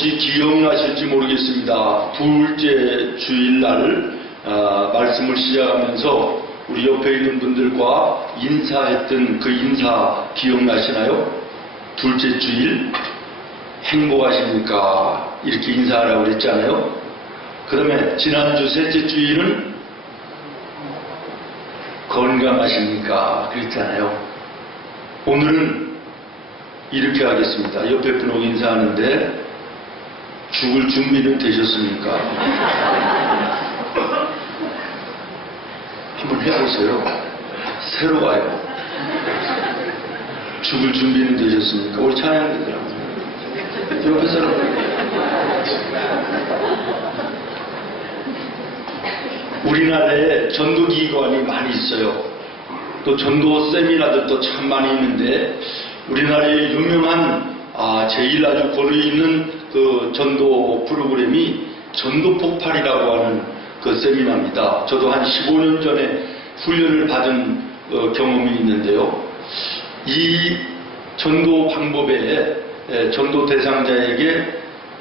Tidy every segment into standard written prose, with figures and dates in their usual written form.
혹시 기억나실지 모르겠습니다. 둘째 주일날 말씀을 시작하면서 우리 옆에 있는 분들과 인사했던 그 인사 기억나시나요? 둘째 주일 행복하십니까? 이렇게 인사하라고 그랬잖아요. 그 다음에 지난주 셋째 주일은 건강하십니까? 그랬잖아요. 오늘은 이렇게 하겠습니다. 옆에 분하고 인사하는데 죽을 준비는 되셨습니까? 한번 해보세요. 새로 와요. 죽을 준비는 되셨습니까? 우리 찬양되더라고요. 옆에 사람. 우리나라에 전도기관이 많이 있어요. 또 전도 세미나들도 참 많이 있는데 우리나라에 유명한 제일 아주 거리 있는 그 전도 프로그램이 전도 폭발이라고 하는 그 세미나입니다. 저도 한 15년 전에 훈련을 받은 경험이 있는데요. 이 전도 방법에 전도 대상자에게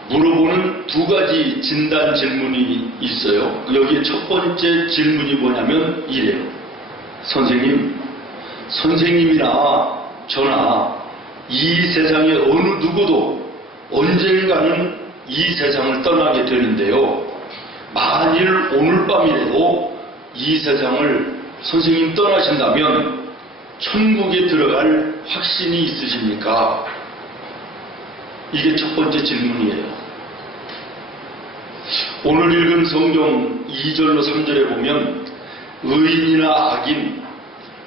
물어보는 두 가지 진단 질문이 있어요. 여기에 첫 번째 질문이 뭐냐면 이래요. 선생님이나 저나 이 세상의 어느 누구도 언젠가는 이 세상을 떠나게 되는데요. 만일 오늘 밤이라도 이 세상을 선생님 떠나신다면 천국에 들어갈 확신이 있으십니까? 이게 첫 번째 질문이에요. 오늘 읽은 성경 2절로 3절에 보면 의인이나 악인,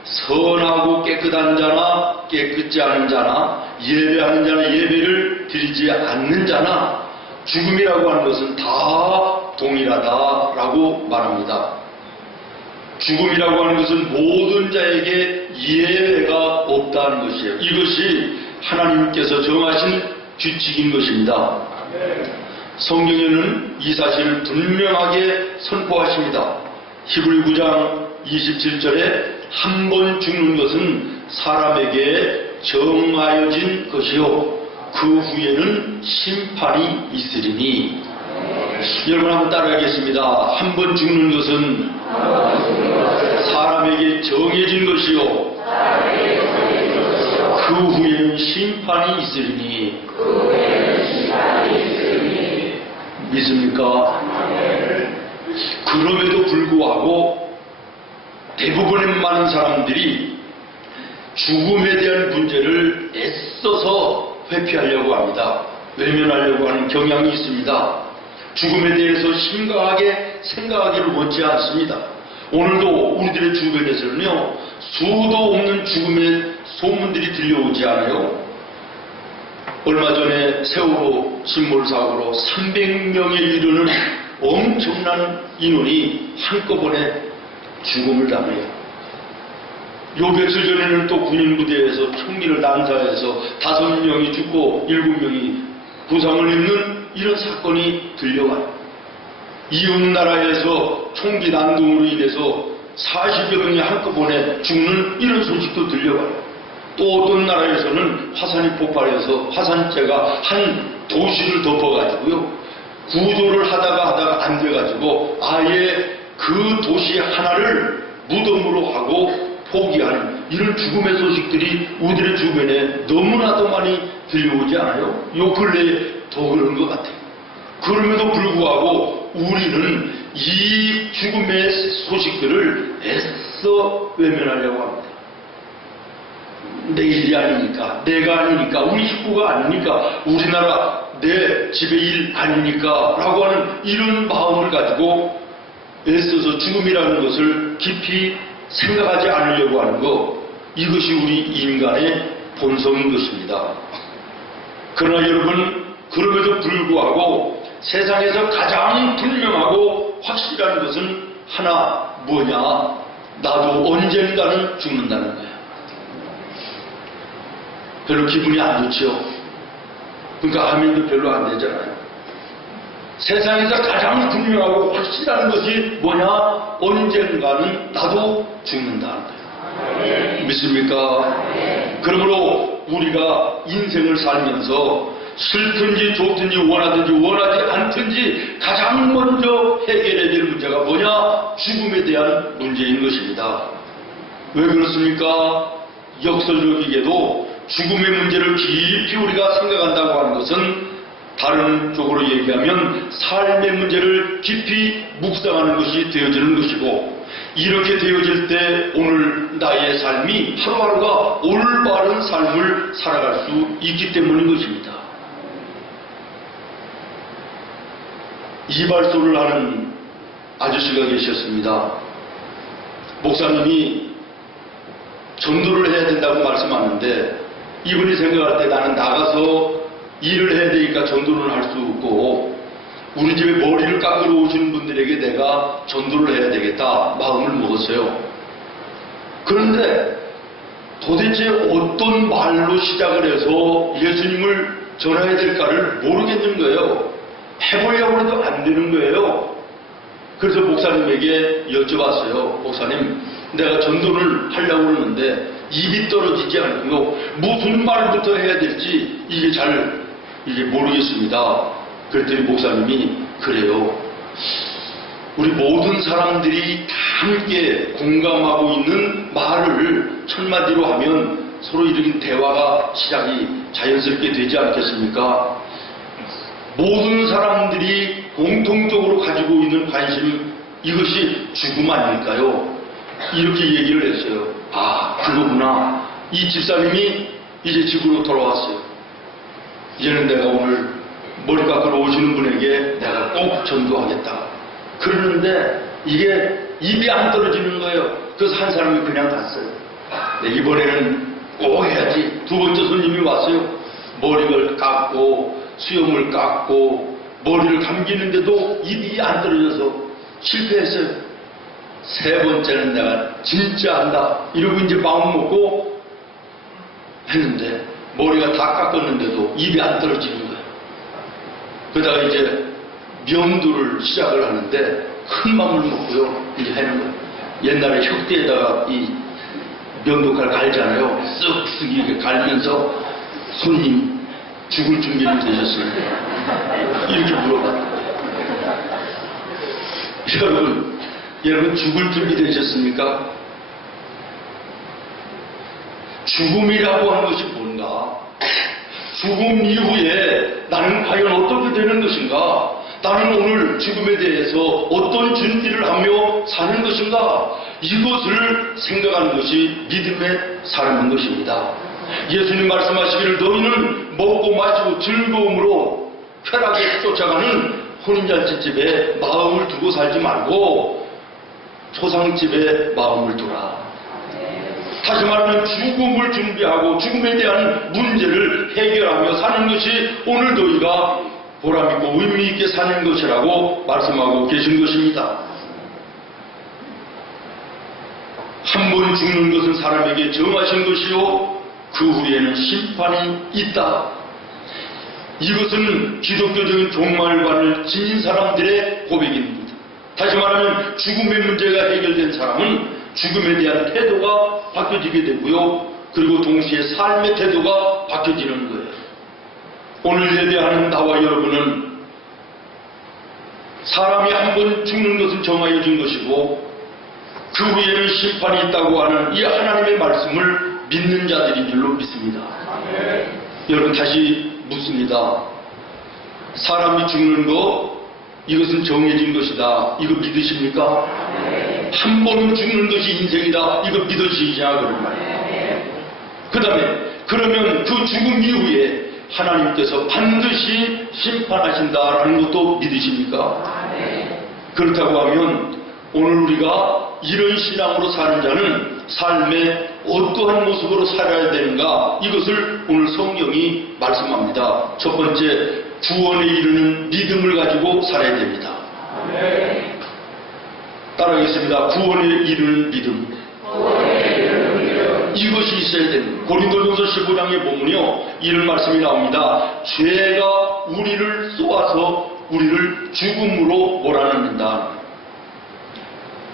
선하고 깨끗한 자나 깨끗지 않은 자나 예배하는 자나 예배를 드리지 않는 자나 죽음이라고 하는 것은 다 동일하다라고 말합니다. 죽음이라고 하는 것은 모든 자에게 예외가 없다는 것이에요. 이것이 하나님께서 정하신 규칙인 것입니다. 성경에는 이 사실을 분명하게 선포하십니다. 히브리 9장 27절에 한 번 죽는 것은 사람에게 정하여진 것이요 그 후에는 심판이 있으리니. 여러분 한번 따라하겠습니다. 한 번 죽는 것은 사람에게 정해진 것이요 그 후에는 심판이 있으리니. 믿습니까? 그럼에도 불구하고 대부분의 많은 사람들이 죽음에 대한 문제를 애써서 회피하려고 합니다. 외면하려고 하는 경향이 있습니다. 죽음에 대해서 심각하게 생각하기를 원치 않습니다. 오늘도 우리들의 주변에서는요, 수도 없는 죽음의 소문들이 들려오지 않아요. 얼마 전에 세월호 침몰사고로 300명에 이르는 엄청난 인원이 한꺼번에 죽음을 당해요. 요 며칠 전에는 또 군인부대에서 총기를 난사해서 5명이 죽고 7명이 부상을 입는 이런 사건이 들려와요. 이웃 나라에서 총기 난동으로 인해서 40여 명이 한꺼번에 죽는 이런 소식도 들려와요. 또 어떤 나라에서는 화산이 폭발해서 화산재가 한 도시를 덮어가지고요, 구조를 하다가 안 돼가지고 아예 그 도시 하나를 무덤으로 하고 포기하는 이런 죽음의 소식들이 우리들의 주변에 너무나도 많이 들려오지 않아요? 요 근래에 더 그런 것 같아요. 그럼에도 불구하고 우리는 이 죽음의 소식들을 애써 외면하려고 합니다. 내 일이 아니니까, 내가 아니니까, 우리 식구가 아니니까, 우리나라 내 집의 일 아니니까 라고 하는 이런 마음을 가지고 애써서 죽음이라는 것을 깊이 생각하지 않으려고 하는 것, 이것이 우리 인간의 본성인 것입니다. 그러나 여러분, 그럼에도 불구하고 세상에서 가장 분명하고 확실한 것은 하나, 뭐냐? 나도 언젠가는 죽는다는 거야. 별로 기분이 안 좋죠. 그러니까 아멘도 별로 안 되잖아요. 세상에서 가장 분명하고 확실한 것이 뭐냐? 언젠가는 나도 죽는다는 거예요. 믿습니까? 그러므로 우리가 인생을 살면서 싫든지 좋든지 원하든지 원하지 않든지 가장 먼저 해결해야 될 문제가 뭐냐? 죽음에 대한 문제인 것입니다. 왜 그렇습니까? 역설적이게도 죽음의 문제를 깊이 우리가 생각한다고 하는 것은 다른 쪽으로 얘기하면 삶의 문제를 깊이 묵상하는 것이 되어지는 것이고, 이렇게 되어질 때 오늘 나의 삶이 하루하루가 올바른 삶을 살아갈 수 있기 때문인 것입니다. 이발소를 하는 아저씨가 계셨습니다. 목사님이 전도를 해야 된다고 말씀하는데, 이분이 생각할 때 나는 나가서 일을 해야 되니까 전도를 할 수 없고 우리 집에 머리를 깎으러 오시는 분들에게 내가 전도를 해야 되겠다 마음을 먹었어요. 그런데 도대체 어떤 말로 시작을 해서 예수님을 전해야 될까를 모르겠는 거예요. 해보려고 해도 안 되는 거예요. 그래서 목사님에게 여쭤봤어요. 목사님, 내가 전도를 하려고 그러는데 입이 떨어지지 않고요. 무슨 말부터 해야 될지 이게 모르겠습니다. 그랬더니 목사님이 그래요. 우리 모든 사람들이 다 함께 공감하고 있는 말을 첫마디로 하면 서로 이런 대화가 시작이 자연스럽게 되지 않겠습니까? 모든 사람들이 공통적으로 가지고 있는 관심, 이것이 죽음 아닐까요? 이렇게 얘기를 했어요. 아, 그거구나. 이 집사님이 이제 집으로 돌아왔어요. 이제는 내가 오늘 머리 깎으러 오시는 분에게 내가 꼭 전도하겠다. 그러는데 이게 입이 안 떨어지는 거예요. 그래서 한 사람이 그냥 갔어요. 이번에는 꼭 해야지. 두 번째 손님이 왔어요. 머리를 깎고 수염을 깎고 머리를 감기는데도 입이 안 떨어져서 실패했어요. 세 번째는 내가 진짜 한다 이러고 이제 마음 먹고 했는데 머리가 다 깎았는데도 입이 안 떨어지는 거예요. 그러다가 이제 면도를 시작을 하는데 큰 마음을 먹고요. 이제 하는 거예요. 옛날에 혁대에다가 이 면도칼 갈잖아요. 쓱쓱 이렇게 갈면서 손님 죽을 준비는 되셨습니까? 이렇게 물어봐요. 여러분 죽을 준비 되셨습니까? 죽음이라고 하는 것이 뭔가? 죽음 이후에 나는 과연 어떻게 되는 것인가? 나는 오늘 죽음에 대해서 어떤 준비를 하며 사는 것인가? 이것을 생각하는 것이 믿음의 삶인 것입니다. 예수님 말씀하시기를 너희는 먹고 마시고 즐거움으로 쾌락에 쫓아가는 혼인잔치집에 마음을 두고 살지 말고 초상집에 마음을 두라. 다시 말하면 죽음을 준비하고 죽음에 대한 문제를 해결하며 사는 것이 오늘 너희가 보람있고 의미있게 사는 것이라고 말씀하고 계신 것입니다. 한 번 죽는 것은 사람에게 정하신 것이요 그 후에는 심판이 있다. 이것은 기독교적인 종말관을 지닌 사람들의 고백입니다. 다시 말하면 죽음의 문제가 해결된 사람은 죽음에 대한 태도가 바뀌어지게 되고요. 그리고 동시에 삶의 태도가 바뀌어지는 거예요. 오늘 예배하는 나와 여러분은 사람이 한 번 죽는 것은 정하여 준 것이고 그 후에는 심판이 있다고 하는 이 하나님의 말씀을 믿는 자들인 줄로 믿습니다. 여러분 다시 묻습니다. 사람이 죽는 것 이것은 정해진 것이다. 이거 믿으십니까? 한 번 죽는 것이 인생이다. 이거 믿으시냐 그런 말이에요. 그 다음에 그러면 그 죽음 이후에 하나님께서 반드시 심판하신다라는 것도 믿으십니까? 그렇다고 하면 오늘 우리가 이런 신앙으로 사는 자는 삶의 어떠한 모습으로 살아야 되는가 이것을 오늘 성경이 말씀합니다. 첫 번째 구원에 이르는 믿음을 가지고 살아야 됩니다. 따라하겠습니다. 구원에 이르는 믿음. 이것이 있어야 됩니다. 고린도전서 15장에 보면요 이런 말씀이 나옵니다. 죄가 우리를 쏘아서 우리를 죽음으로 몰아넣는다.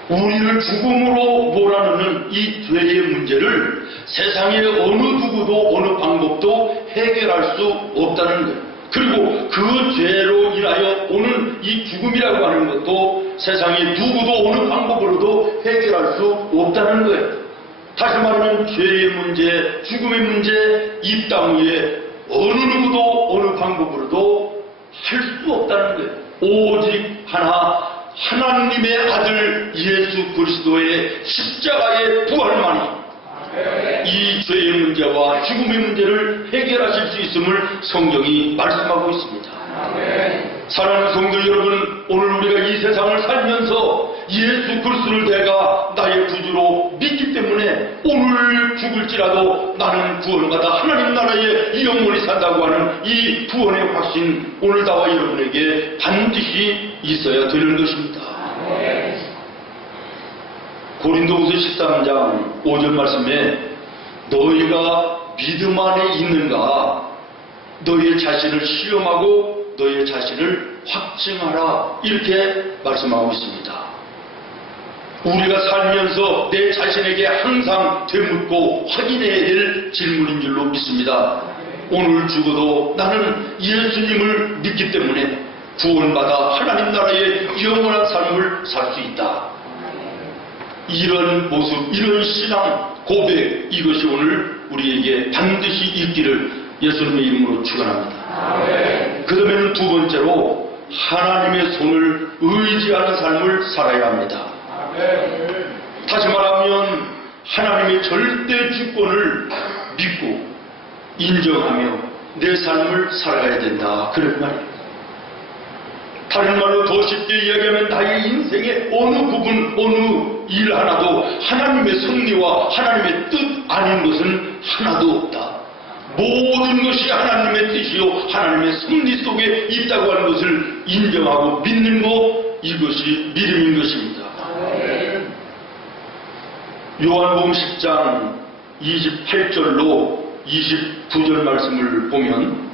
우리를 죽음으로 몰아넣는 이 죄의 문제를 세상의 어느 누구도 어느 방법도 해결할 수 없다는 거예요. 그리고 그 죄로 인하여 오는 이 죽음이라고 하는 것도 세상에 누구도 어느 방법으로도 해결할 수 없다는 거예요. 다시 말하면 죄의 문제, 죽음의 문제, 이 땅 위에 어느 누구도 어느 방법으로도 할 수 없다는 거예요. 오직 하나님의 아들 예수 그리스도의 십자가의 부활만이 이 죄의 문제와 죽음의 문제를 해결하실 수 있음을 성경이 말씀하고 있습니다. 사랑하는 성도 여러분, 오늘 우리가 이 세상을 살면서 예수 그리스도를 내가 나의 구주로 믿기 때문에 오늘 죽을지라도 나는 구원받아 하나님 나라에 영원히 산다고 하는 이 구원의 확신, 오늘 나와 여러분에게 반드시 있어야 되는 것입니다. 고린도후서 13장 5절 말씀에 너희가 믿음 안에 있는가 너희의 자신을 시험하고 너희의 자신을 확증하라, 이렇게 말씀하고 있습니다. 우리가 살면서 내 자신에게 항상 되묻고 확인해야 될 질문인 줄로 믿습니다. 오늘 죽어도 나는 예수님을 믿기 때문에 구원받아 하나님 나라의 영원한 삶을 살 수 있다. 이런 모습, 이런 신앙 고백, 이것이 오늘 우리에게 반드시 있기를 예수님의 이름으로 축원합니다. 그 다음에는 두 번째로 하나님의 손을 의지하는 삶을 살아야 합니다. 다시 말하면 하나님의 절대 주권을 믿고 인정하며 내 삶을 살아가야 된다, 그런 말이에요. 다른 말로 더 쉽게 이야기하면 나의 인생의 어느 부분, 어느 일 하나도 하나님의 섭리와 하나님의 뜻 아닌 것은 하나도 없다. 모든 것이 하나님의 뜻이요 하나님의 섭리 속에 있다고 하는 것을 인정하고 믿는 것, 이것이 믿음인 것입니다. 요한복음 10장 28절로 29절 말씀을 보면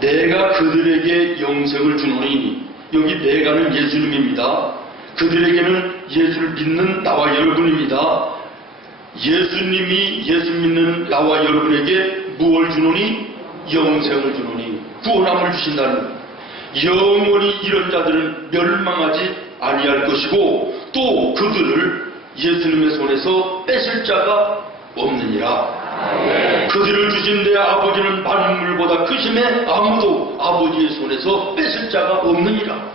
내가 그들에게 영생을 주노니, 여기 내가는 예수님입니다. 그들에게는 예수를 믿는 나와 여러분입니다. 예수님이 예수 믿는 나와 여러분에게 무엇을 주노니? 영생을 주노니, 구원함을 주신다는 것. 영원히 이런 자들은 멸망하지 아니할 것이고 또 그들을 예수님의 손에서 뺏을 자가 없느니라. 그들을 주신 내 아버지는 만물보다 크심에 아무도 아버지의 손에서 뺏을 자가 없느니라.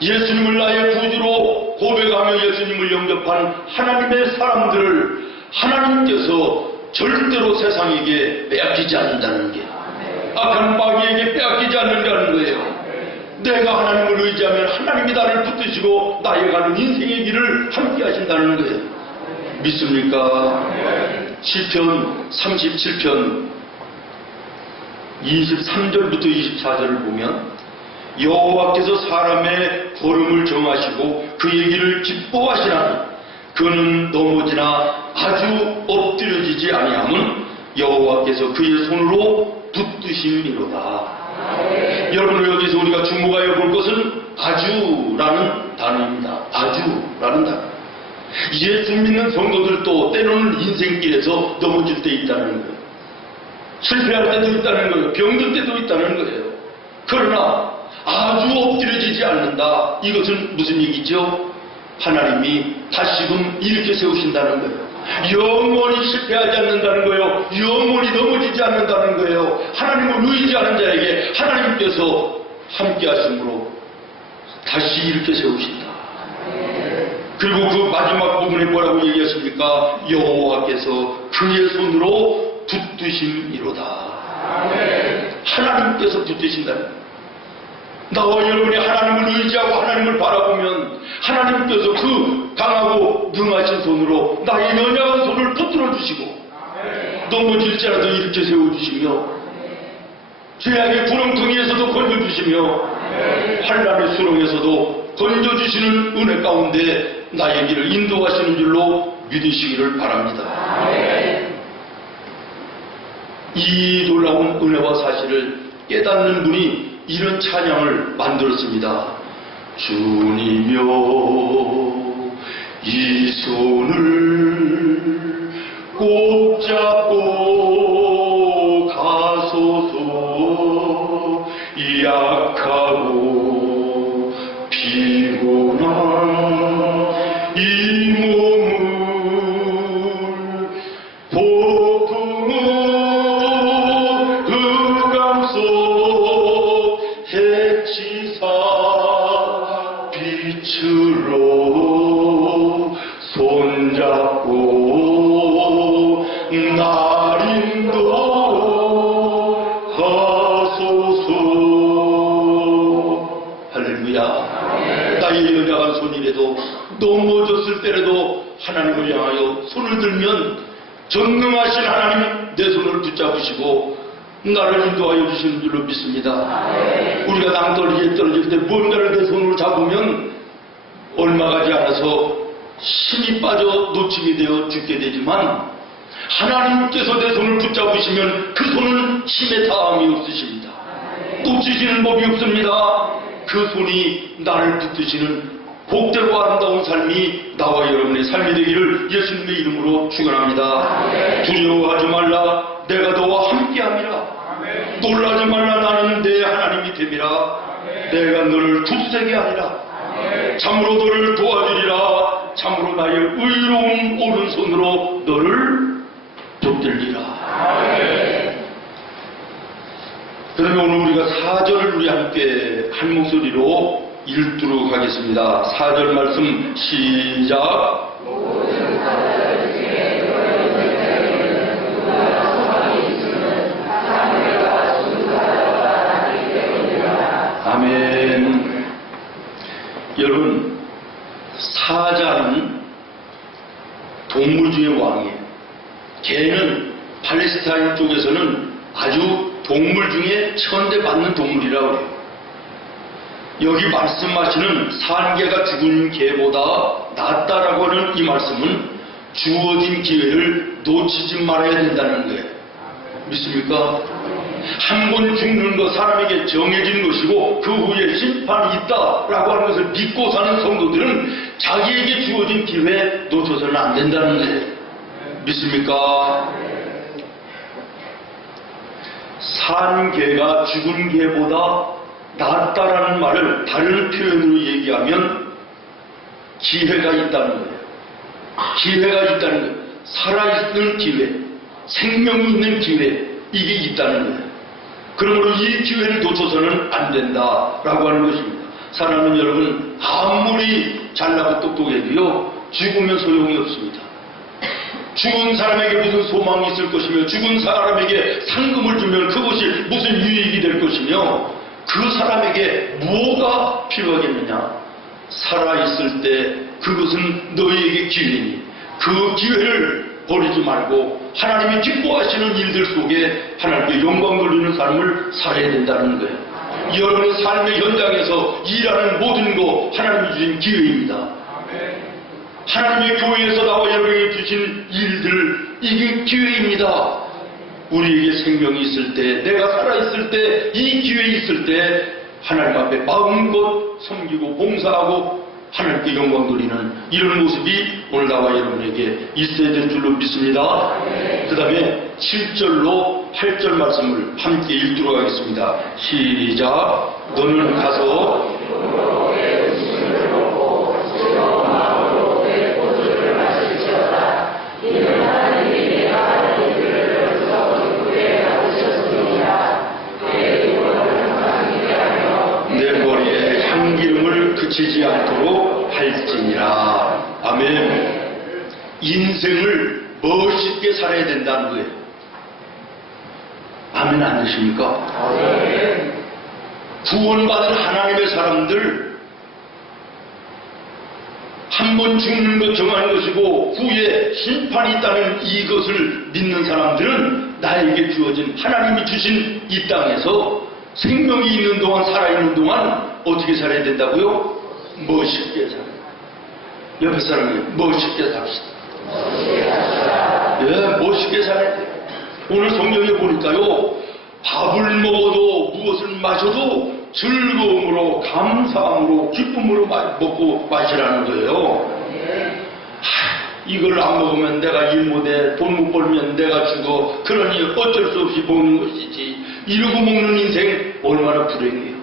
예수님을 나의 구주로 고백하며 예수님을 영접한 하나님의 사람들을 하나님께서 절대로 세상에게 빼앗기지 않는다는 게, 악한 마귀에게 빼앗기지 않는다는 거예요. 내가 하나님을 의지하면 하나님이 나를 붙드시고 나의 가는 인생의 길을 함께 하신다는 거예요. 믿습니까? 시편 37편 23절부터 24절을 보면 여호와께서 사람의 걸음을 정하시고 그의 길을 기뻐하시나니 그는 넘어지나 아주 엎드려지지 아니함은 여호와께서 그의 손으로 붙드심이로다. 여러분, 여기서 우리가 주목하여 볼 것은 아주라는 단어입니다. 아주라는 단어. 예수 믿는 성도들도 때로는 인생길에서 넘어질 때 있다는 거예요. 실패할 때도 있다는 거예요. 병들 때도 있다는 거예요. 그러나 아주 엎드려지지 않는다. 이것은 무슨 얘기죠? 하나님이 다시금 일으켜 세우신다는 거예요. 영원히 실패하지 않는다는 거예요. 영원히 넘어지지 않는다는 거예요. 하나님을 의지하는 자에게 하나님께서 함께 하심으로 다시 일으켜 세우신다. 그리고 그 마지막 부분에 뭐라고 얘기하십니까? 여호와께서 그의 손으로 붙드심이로다. 하나님께서 붙드신다는 거예요. 나와 여러분이 하나님을 의지하고 하나님을 바라보면 하나님께서 그 강하고 능하신 손으로 나의 연약한 손을 붙들어 주시고 넘어질지라도 일으켜 세워주시며 죄악의 구렁텅이에서도 건져주시며 환난의 수렁에서도 건져주시는 은혜 가운데 나의 길을 인도하시는 줄로 믿으시기를 바랍니다. 이 놀라운 은혜와 사실을 깨닫는 분이 이런 찬양을 만들었습니다. 주님여 이 손을 꼭 잡고 가소서. 이 몸을 폭풍우 흑암 속 해치사 빛으로 손잡고 날 인도하소서. 할렐루야. 나의 연약한 손이라도 넘어졌을 때라도 하나님을 향하여 손을 들면 전능하신 하나님 내 손을 붙잡으시고 나를 인도하여 주시는 줄로 믿습니다. 우리가 낭떠러지에 떨어질 때 무언가를 내 손으로 잡으면 얼마 가지 않아서 힘이 빠져 놓치게 되어 죽게 되지만 하나님께서 내 손을 붙잡으시면 그 손은 힘에 다함이 없으십니다. 놓치시는 법이 없습니다. 그 손이 나를 붙드시는 복되고 아름다운 삶이 나와 여러분의 삶이 되기를 예수님의 이름으로 축원합니다. 두려워하지 말라. 내가 너와 함께함이라. 놀라지 말라. 나는 내 하나님이 됨이라. 내가 너를 굳세게 하리라. 참으로 너를 도와주리라. 참으로 나의 의로운 오른손으로 너를 붙들리라. 그러면 오늘 우리가 4절을 우리 함께 한 목소리로 읽도록 하겠습니다. 4절 말씀 시작. 아멘. 여러분, 사자는 동물 중의 왕이에요. 개는 팔레스타인 쪽에서는 아주 동물 중에 천대받는 동물이라고 해요. 여기 말씀하시는 산개가 죽은 개보다 낫다라고 하는 이 말씀은 주어진 기회를 놓치지 말아야 된다는 거예요. 믿습니까? 한 번 죽는 것 사람에게 정해진 것이고 그 후에 심판이 있다라고 하는 것을 믿고 사는 성도들은 자기에게 주어진 기회에 놓쳐서는 안 된다는 거예요. 믿습니까? 산 개가 죽은 개보다 낫다라는 말을 다른 표현으로 얘기하면 기회가 있다는 거예요. 기회가 있다는 거예요. 살아있는 기회, 생명이 있는 기회, 이게 있다는 거예요. 그러므로 이 기회를 놓쳐서는 안 된다라고 하는 것입니다. 사람은 여러분 아무리 잘나고 똑똑해도요 죽으면 소용이 없습니다. 죽은 사람에게 무슨 소망이 있을 것이며 죽은 사람에게 상금을 주면 그것이 무슨 유익이 될 것이며 그 사람에게 뭐가 필요하겠느냐? 살아있을 때 그것은 너희에게 기회니 그 기회를 버리지 말고 하나님이 기뻐하시는 일들 속에 하나님께 영광 돌리는 삶을 살아야 된다는 거예요. 여러분의 삶의 현장에서 일하는 모든 거 하나님이 주신 기회입니다. 하나님의 교회에서 나와 여러분에게 주신 일들, 이게 기회입니다. 우리에게 생명이 있을 때, 내가 살아있을 때, 이 기회 있을 때 하나님 앞에 마음껏 섬기고 봉사하고 하나님께 영광 돌리는 이런 모습이 오늘 나와 여러분에게 있어야 될 줄로 믿습니다. 그 다음에 7절로 8절 말씀을 함께 읽도록 하겠습니다. 시작. 너는 가서 그치지 않도록 할지니라. 아멘. 인생을 멋있게 살아야 된다는 거예요. 아멘 안 되십니까? 아멘. 구원받은 하나님의 사람들 한 번 죽는 것 정한 것이고 후에 심판이 있다는 이것을 믿는 사람들은 나에게 주어진 하나님이 주신 이 땅에서 생명이 있는 동안 살아있는 동안 어떻게 살아야 된다고요? 멋있게 살아야 돼요. 옆에 사람이 멋있게 삽시다. 예, 멋있게 살아야 돼요. 오늘 성경에 보니까요, 밥을 먹어도 무엇을 마셔도 즐거움으로, 감사함으로, 기쁨으로 먹고 마시라는 거예요. 이걸 안 먹으면 내가 일 못해, 돈 못 벌면 내가 죽어, 그러니 어쩔 수 없이 먹는 것이지. 이러고 먹는 인생 얼마나 불행해요.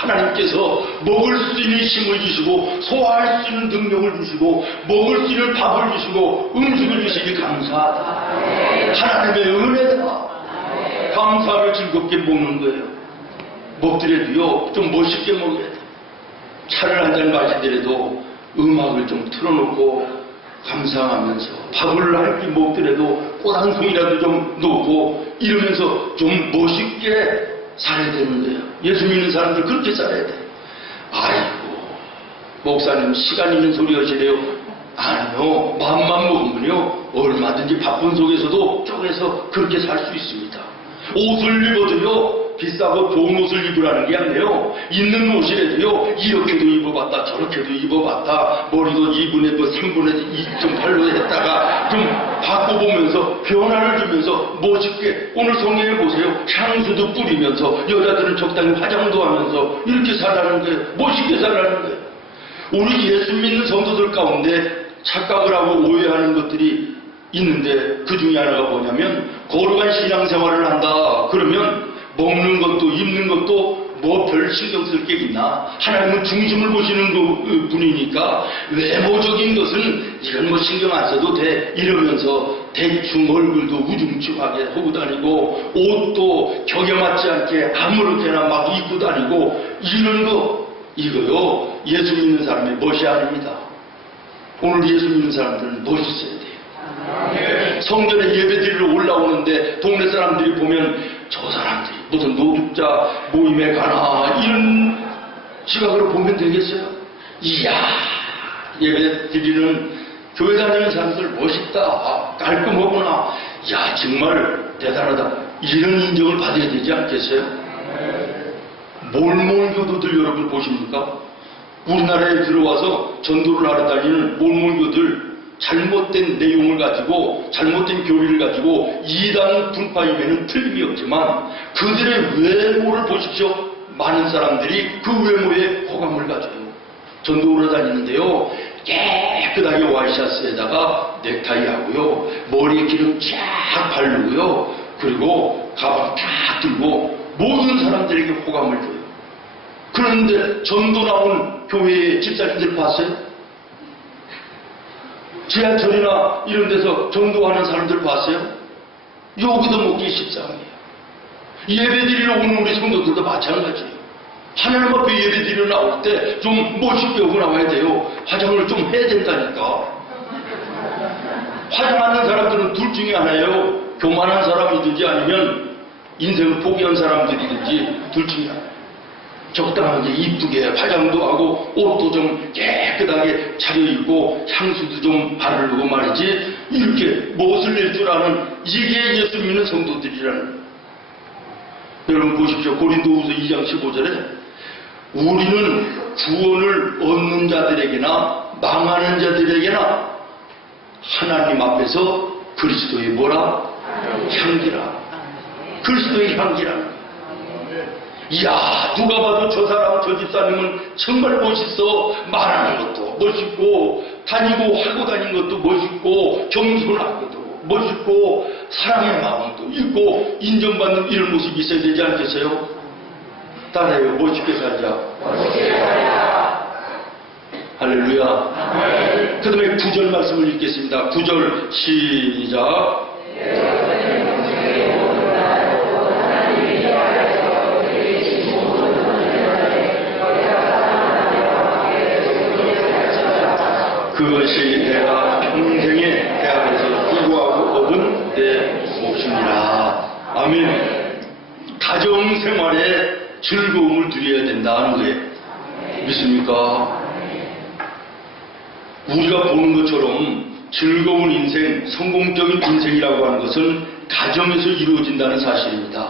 하나님께서 먹을 수 있는 힘을 주시고 소화할 수 있는 능력을 주시고 먹을 수 있는 밥을 주시고 음식을 주시니 감사하다. 하나님의 은혜다. 감사하며 즐겁게 먹는 거예요. 먹더라도요 좀 멋있게 먹어야 돼. 차를 한 잔 마시더라도 음악을 좀 틀어놓고 감상하면서 밥을 한 끼 먹더라도 꽃 한 송이라도 좀 넣고 이러면서 좀 멋있게 살아야 되는데요. 예수 믿는 사람들 그렇게 살아야 돼. 아이고 목사님 시간 있는 소리 하시래요. 아니요, 마음만 먹으면요 얼마든지 바쁜 속에서도 쪼개서 그렇게 살 수 있습니다. 옷을 입어도요 비싸고 좋은 옷을 입으라는 게 아니에요. 있는 옷이라도요 이렇게도 입어봤다 저렇게도 입어봤다 머리도 2분의 3분의 2.8로 했다가 좀 바꿔보면서 변화를 주면서 멋있게 오늘 성경에 보세요. 향수도 뿌리면서 여자들은 적당히 화장도 하면서 이렇게 살라는 거예요. 멋있게 살라는 거예요. 우리 예수 믿는 성도들 가운데 착각을 하고 오해하는 것들이 있는데 그 중에 하나가 뭐냐면 거룩한 신앙생활을 한다 그러면 먹는 것도 입는 것도 뭐 별 신경 쓸 게 있나? 하나님은 중심을 보시는 분이니까 외모적인 것은 이런 거 신경 안 써도 돼 이러면서 대충 얼굴도 우중충하게 하고 다니고 옷도 격에 맞지 않게 아무렇게나 막 입고 다니고 이런 거 이거요 예수 믿는 사람의 멋이 아닙니다. 오늘 예수 믿는 사람들은 멋있어야 돼요. 성전에 예배드리러 올라오는데 동네 사람들이 보면 저 사람들이 무슨 노숙자 모임에 가나 이런 시각으로 보면 되겠어요? 이야 예배드리는 교회 다니는 사람들 멋있다 깔끔하구나 야 정말 대단하다 이런 인정을 받아야 되지 않겠어요? 몰몬교도들 여러분 보십니까? 우리나라에 들어와서 전도를 하러 다니는 몰몬교들 잘못된 내용을 가지고 잘못된 교리를 가지고 이단 분파임에는 틀림이 없지만 그들의 외모를 보십시오. 많은 사람들이 그 외모에 호감을 가져요. 전도를 다니는데요 깨끗하게 와이셔츠에다가 넥타이 하고요 머리에 기름 쫙 바르고요 그리고 가방 다 들고 모든 사람들에게 호감을 줘요. 그런데 전도 나온 교회의 집사님들 봤어요? 지하철이나 이런 데서 전도하는 사람들 봤어요? 여기도 먹기 십상이에요. 예배드리러 오는 우리 성도들도 마찬가지예요. 하나님 앞에 예배드리러 나올 때 좀 멋있게 오고 나와야 돼요. 화장을 좀 해야 된다니까. 화장하는 사람들은 둘 중에 하나예요. 교만한 사람이든지 아니면 인생을 포기한 사람들이든지 둘 중에 하나예요. 적당하게 이쁘게 화장도 하고 옷도 좀 깨끗하게 차려입고 향수도 좀 바르고 말이지 이렇게 멋을 낼 줄 아는 이게 예수 믿는 성도들이라는. 여러분 보십시오. 고린도후서 2장 15절에 우리는 구원을 얻는 자들에게나 망하는 자들에게나 하나님 앞에서 그리스도의 뭐라? 향기라. 그리스도의 향기라. 이야 누가 봐도 저 사람 저 집사님은 정말 멋있어. 말하는 것도 멋있고 다니고 하고 다니는 것도 멋있고 겸손하고도 멋있고 사랑의 마음도 있고 인정받는 이런 모습이 있어야 되지 않겠어요? 따라해요. 멋있게 살자. 멋있게 살자. 할렐루야. 그 다음에 9절 말씀을 읽겠습니다. 9절 시작. 그것이 내가 평생에 대학에서 구구하고 얻은 내 몫입니다. 아멘. 가정생활에 즐거움을 누려야 된다는 거예요. 믿습니까? 우리가 보는 것처럼 즐거운 인생, 성공적인 인생이라고 하는 것은 가정에서 이루어진다는 사실입니다.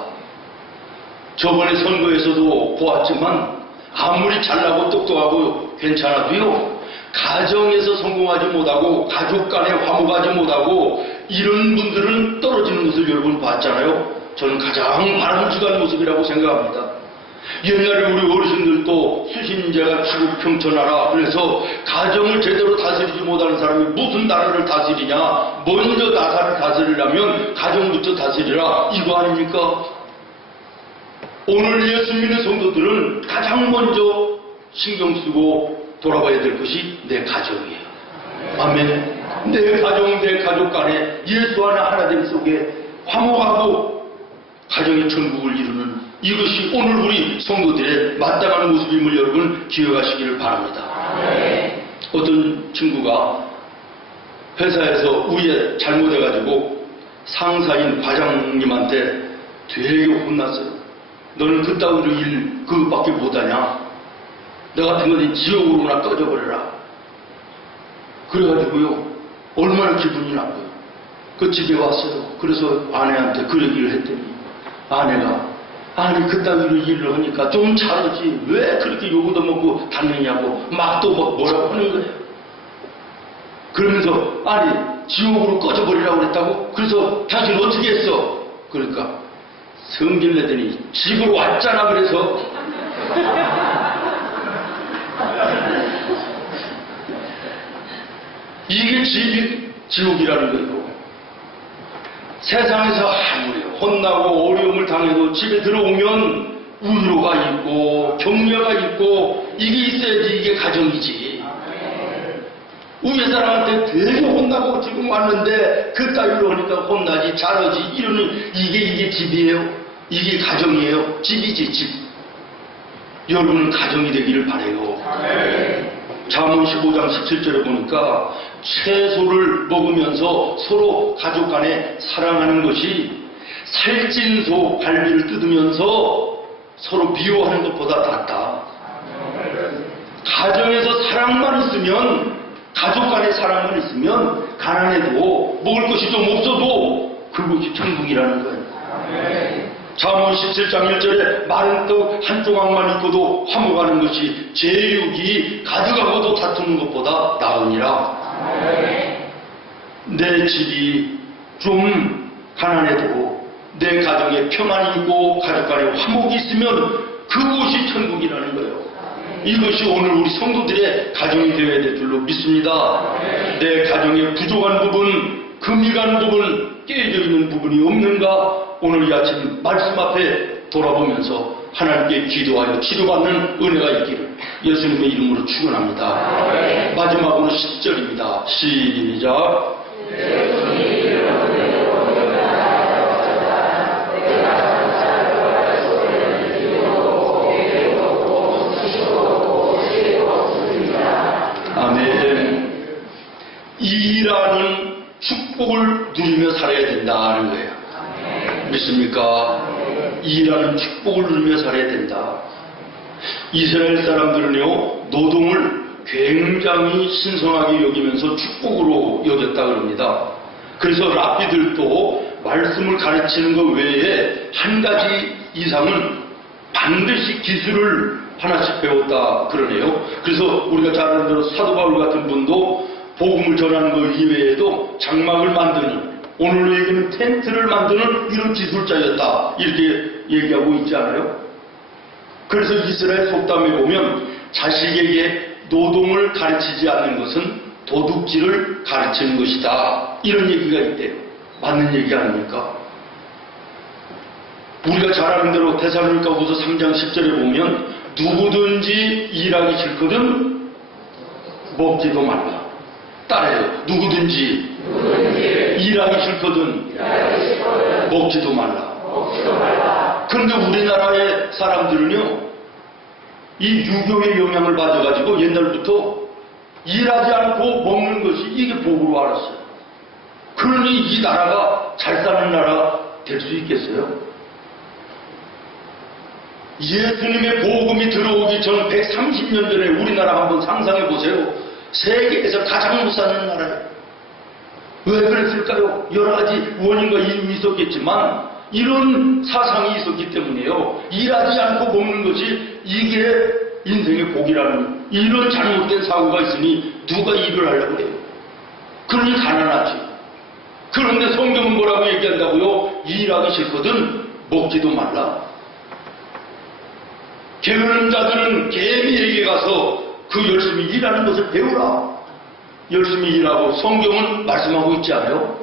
저번에 선거에서도 보았지만 아무리 잘나고 똑똑하고 괜찮아도요 가정에서 성공하지 못하고 가족 간에 화목하지 못하고 이런 분들은 떨어지는 것을 여러분 봤잖아요. 저는 가장 바람직한 모습이라고 생각합니다. 옛날에 우리 어르신들도 수신제가 지국평천하라 그래서 가정을 제대로 다스리지 못하는 사람이 무슨 나라를 다스리냐. 먼저 나라를 다스리려면 가정부터 다스리라 이거 아닙니까? 오늘 예수 믿는 성도들은 가장 먼저 신경 쓰고 돌아봐야 될 것이 내 가정이에요. 아멘. 내 가정, 내 가족 간에 예수 안에 하나됨 속에 화목하고 가정의 천국을 이루는 이것이 오늘 우리 성도들의 마땅한 모습임을 여러분 기억하시기를 바랍니다. 어떤 친구가 회사에서 우에 잘못해가지고 상사인 과장님한테 되게 혼났어요. 너는 그따위로 일 그것밖에 못하냐? 너 같은 건 지옥으로나 꺼져버려라. 그래가지고요 얼마나 기분이 나빠요. 그 집에 왔어요. 그래서 아내한테 그 얘기를 했더니 아내가 아니 그따위로 일을 하니까 좀 잘하지 왜 그렇게 욕도 먹고 다니냐고 막 또 뭐라고 하는 거예요. 그러면서 아니 지옥으로 꺼져버리라고 그랬다고? 그래서 당신 어떻게 했어? 그러니까 성질 내더니 집으로 왔잖아. 그래서 이게 집이 지옥이라는 거예요. 세상에서 아무리 혼나고 어려움을 당해도 집에 들어오면 위로가 있고 격려가 있고 이게 있어야지 이게 가정이지. 위에 사람한테 되게 혼나고 지금 왔는데 그따위로 하니까 혼나지 잘하지 이러는 이게 집이에요. 이게 가정이에요. 집이지 집. 여러분은 가정이 되기를 바라요. 잠언 15장 17절에 보니까 채소를 먹으면서 서로 가족 간에 사랑하는 것이 살찐 소 갈비를 뜯으면서 서로 미워하는 것보다 낫다. 가정에서 사랑만 있으면 가족 간의 사랑만 있으면 가난해도 먹을 것이 좀 없어도 그것이 천국이라는 거예요. 잠언 17장 1절에 마른 떡 한 조각만 있고도 화목하는 것이 제육이 가득하고도 다투는 것보다 나으니라. 내 집이 좀 가난해도 내 가정에 평안이 있고 가족 간에 화목이 있으면 그곳이 천국이라는 거예요. 이것이 오늘 우리 성도들의 가정이 되어야 될 줄로 믿습니다. 내 가정에 부족한 부분, 금이 간 부분, 깨져 있는 부분이 없는가? 오늘 이 아침 말씀 앞에 돌아보면서 하나님께 기도하여 치료받는 은혜가 있기를 예수님의 이름으로 축원합니다. 마지막으로 10절입니다. 시작. 아멘. 일하는 축복을 누리며 살아야 된다는 거예요. 믿습니까? 일하는 축복을 누리며 살아야 된다. 이스라엘 사람들은요 노동을 굉장히 신성하게 여기면서 축복으로 여겼다 그럽니다. 그래서 랍비들도 말씀을 가르치는 것 외에 한 가지 이상은 반드시 기술을 하나씩 배웠다 그러네요. 그래서 우리가 잘 아는 대로 사도 바울 같은 분도 복음을 전하는 것 이외에도 장막을 만드는, 오늘로 얘기하면 텐트를 만드는 이런 기술자였다 이렇게 얘기하고 있지 않아요? 그래서 이스라엘 속담에 보면 자식에게 노동을 가르치지 않는 것은 도둑질을 가르치는 것이다 이런 얘기가 있대요. 맞는 얘기 아닙니까? 우리가 잘 아는 대로 데살로니가후서 3장 10절에 보면 누구든지 일하기 싫거든 먹지도 말라. 따라요. 누구든지 일하기 싫거든 먹지도 말라. 그런데 우리나라의 사람들은요 이 유교의 영향을 받아가지고 옛날부터 일하지 않고 먹는 것이 이게 복으로 알았어요. 그러니 이 나라가 잘 사는 나라 될 수 있겠어요? 예수님의 복음이 들어오기 전 130년 전에 우리나라 한번 상상해 보세요. 세계에서 가장 못 사는 나라예요. 왜 그랬을까요? 여러 가지 원인과 이유가 있었겠지만 이런 사상이 있었기 때문에요. 일하지 않고 먹는 것이 이게 인생의 복이라는 이런 잘못된 사고가 있으니 누가 일을 하려고 해요? 그러니 가난하지. 그런데 성경은 뭐라고 얘기한다고요? 일하기 싫거든 먹지도 말라. 게으른 자들은 개미에게 가서 그 열심히 일하는 것을 배우라. 열심히 일하고 성경은 말씀하고 있지 않아요?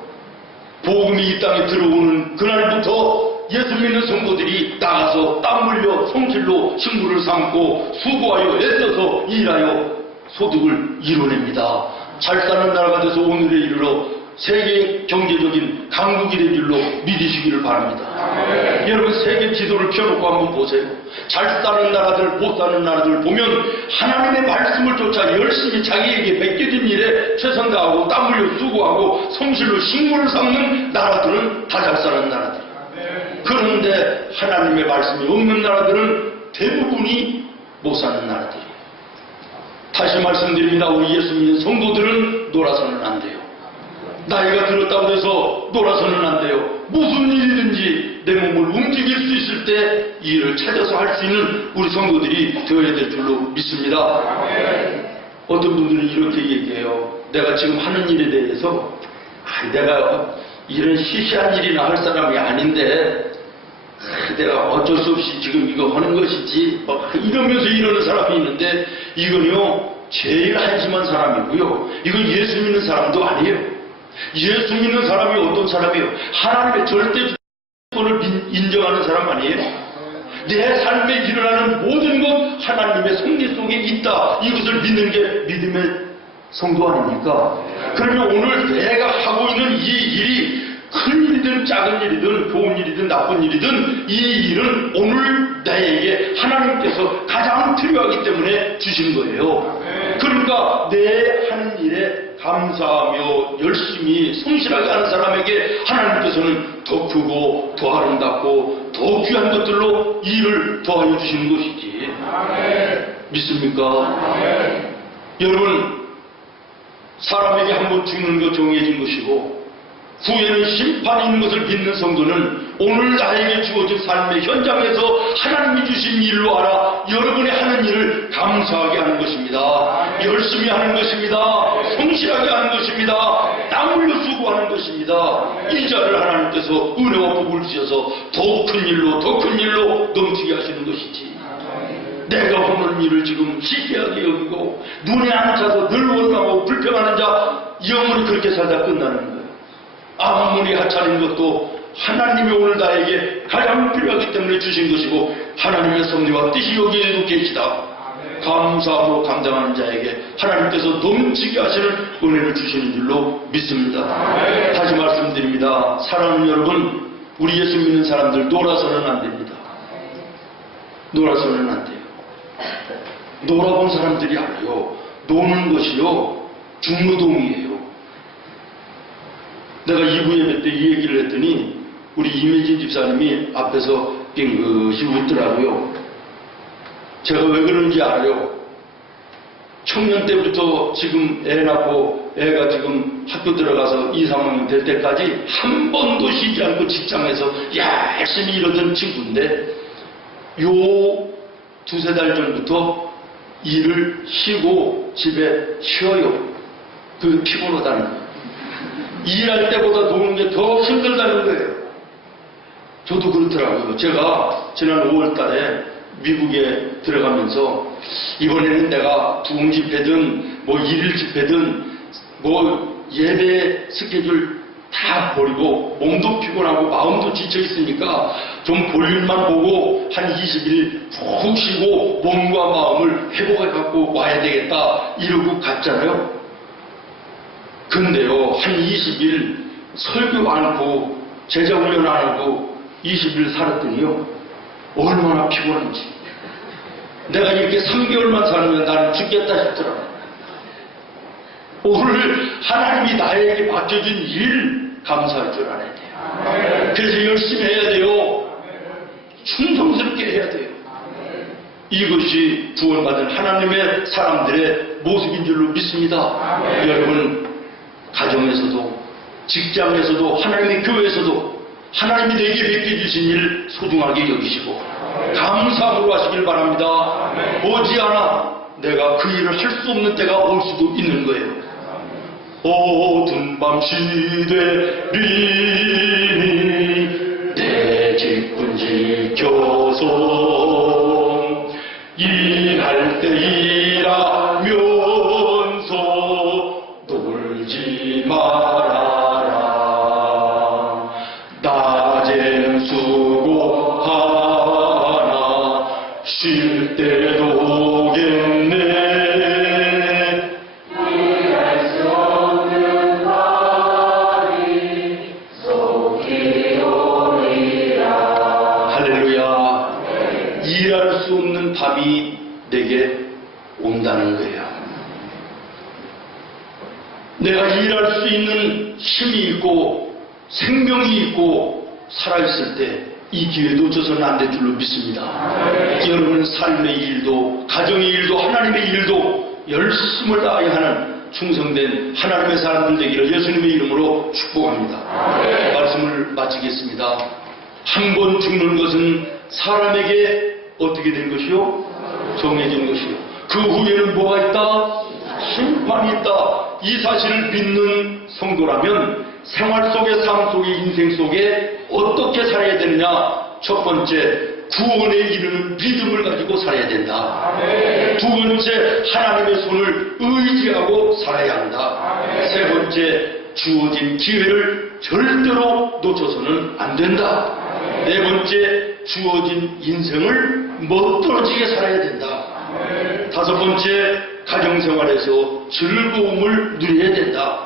복음이 이 땅에 들어오는 그날부터 예수 믿는 성도들이 나가서 땀 흘려 성실로 식물을 삼고 수고하여 애써서 일하여 소득을 이뤄냅니다. 잘 사는 나라가 돼서 오늘에 이르러 세계 경제적인 강국이 된 줄로 믿으시기를 바랍니다. 여러분, 세계 지도를 펴놓고 한번 보세요. 잘 사는 나라들, 못 사는 나라들 보면 하나님의 말씀을 쫓아 열심히 자기에게 맡겨진 일에 최선 다하고 땀 흘려 수고하고 성실로 식물을 삼는 나라들은 다 잘 사는 나라들. 그런데 하나님의 말씀이 없는 나라들은 대부분이 못 사는 나라들이에요. 다시 말씀드립니다. 우리 예수 믿는 성도들은 놀아서는 안 돼요. 나이가 들었다고 해서 놀아서는 안 돼요. 무슨 일이든지 내 몸을 움직일 수 있을 때 이 일을 찾아서 할 수 있는 우리 성도들이 되어야 될 줄로 믿습니다. 어떤 분들은 이렇게 얘기해요. 내가 지금 하는 일에 대해서 내가 이런 시시한 일이나 할 사람이 아닌데 내가 어쩔 수 없이 지금 이거 하는 것이지 이러면서 이러는 사람이 있는데, 이건요 제일 한심한 사람이고요, 이건 예수 믿는 사람도 아니에요. 예수 믿는 사람이 어떤 사람이에요? 하나님의 절대주권을 인정하는 사람 아니에요? 내 삶에 일어나는 모든 것 하나님의 섭리 속에 있다, 이것을 믿는 게 믿음의 성도 아닙니까? 그러면 오늘 내가 하고 있는 이 일이 큰 일이든 작은 일이든 좋은 일이든 나쁜 일이든 이 일은 오늘 나에게 하나님께서 가장 필요하기 때문에 주신 거예요. 그러니까 내 하는 일에 감사하며 열심히 성실하게 하는 사람에게 하나님께서는 더 크고 더 아름답고 더 귀한 것들로 일을 더하여 주시는 것이지. 믿습니까? 여러분, 사람에게 한번 죽는 것 정해진 것이고 후에는 심판이 있는 것을 믿는 성도는 오늘 나에게 주어진 삶의 현장에서 하나님이 주신 일로 알아 여러분이 하는 일을 감사하게 하는 것입니다. 열심히 하는 것입니다. 성실하게 하는 것입니다. 땀 흘려 수고하는 것입니다. 이 자를 하나님께서 은혜와 복을 주셔서 더 큰 일로 더 큰 일로 넘치게 하시는 것이지. 내가 보는 일을 지금 희귀하게 여기고 눈에 안 차서 늘 원망하고 불평하는 자, 영원히 그렇게 살다 끝나는 거예요. 아무리 하찮은 것도 하나님이 오늘 나에게 가장 필요하기 때문에 주신 것이고 하나님의 섭리와 뜻이 여기에도 계시다. 감사하고 감당하는 자에게 하나님께서 넘치게 하시는 은혜를 주시는 줄로 믿습니다. 다시 말씀드립니다. 사랑하는 여러분, 우리 예수 믿는 사람들 놀아서는 안 됩니다. 놀아서는 안 돼요. 놀아본 사람들이 알아요. 노는 것이요 중노동이에요. 내가 2부 예배 때 이 얘기를 했더니 우리 이매진 집사님이 앞에서 빙긋이 웃더라고요. 제가 왜 그런지 알아요. 청년 때부터 지금 애 낳고 애가 지금 학교 들어가서 2, 3학년 될 때까지 한 번도 쉬지 않고 직장에서 열심히 일하던 친구인데 요 2-3달 전부터 일을 쉬고 집에 쉬어요. 그 피곤하다는 거예요. 일할 때보다 노는 게 더 힘들다는 거예요. 저도 그렇더라고요. 제가 지난 5월 달에 미국에 들어가면서 이번에는 내가 두음 집회든 뭐 일일 집회든 뭐 예배 스케줄 다 버리고 몸도 피곤하고 마음도 지쳐 있으니까 좀 볼일만 보고 한 20일 푹 쉬고 몸과 마음을 회복해 갖고 와야 되겠다 이러고 갔잖아요. 근데요, 한 20일 설교 안 하고 제자 훈련 안 하고 20일 살았더니요, 얼마나 피곤한지. 내가 이렇게 3개월만 살면 나는 죽겠다 싶더라고요. 오늘 하나님이 나에게 맡겨준 일 감사할 줄 알아야 돼요. 그래서 열심히 해야 돼요. 충성스럽게 해야 돼요. 이것이 구원받은 하나님의 사람들의 모습인 줄로 믿습니다. 여러분, 가정에서도 직장에서도 하나님의 교회에서도 하나님이 내게 맡겨주신 일 소중하게 여기시고 감사함으로 하시길 바랍니다. 머지않아 내가 그 일을 할 수 없는 때가 올 수도 있는 거예요. 어두운 밤 시대리니 내 직분 지켜서 일할 때 일하면서 놀지 말아라. 낮에는 수고 우리에게 온다는 거예요. 내가 일할 수 있는 힘이 있고 생명이 있고 살아있을 때 이 기회 놓쳐서는 안 될 줄로 믿습니다. 여러분 삶의 일도 가정의 일도 하나님의 일도 열심을 다하여 하는 충성된 하나님의 사람들 되기를 예수님의 이름으로 축복합니다. 말씀을 마치겠습니다. 한 번 죽는 것은 사람에게 어떻게 된 것이요? 정해진 것이요. 그 후에는 뭐가 있다? 심판이 있다. 이 사실을 믿는 성도라면 생활 속에 삶 속에 인생 속에 어떻게 살아야 되느냐? 첫 번째, 구원에 이르는 믿음을 가지고 살아야 된다. 두 번째, 하나님의 손을 의지하고 살아야 한다. 세 번째, 주어진 기회를 절대로 놓쳐서는 안 된다. 네 번째, 주어진 인생을 멋들어지게 살아야 된다. 다섯 번째, 가정생활에서 즐거움을 누려야 된다.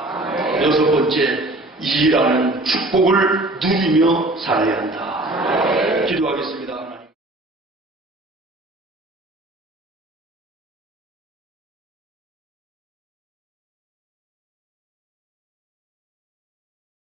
여섯 번째, 일하는 축복을 누리며 살아야 한다. 기도하겠습니다.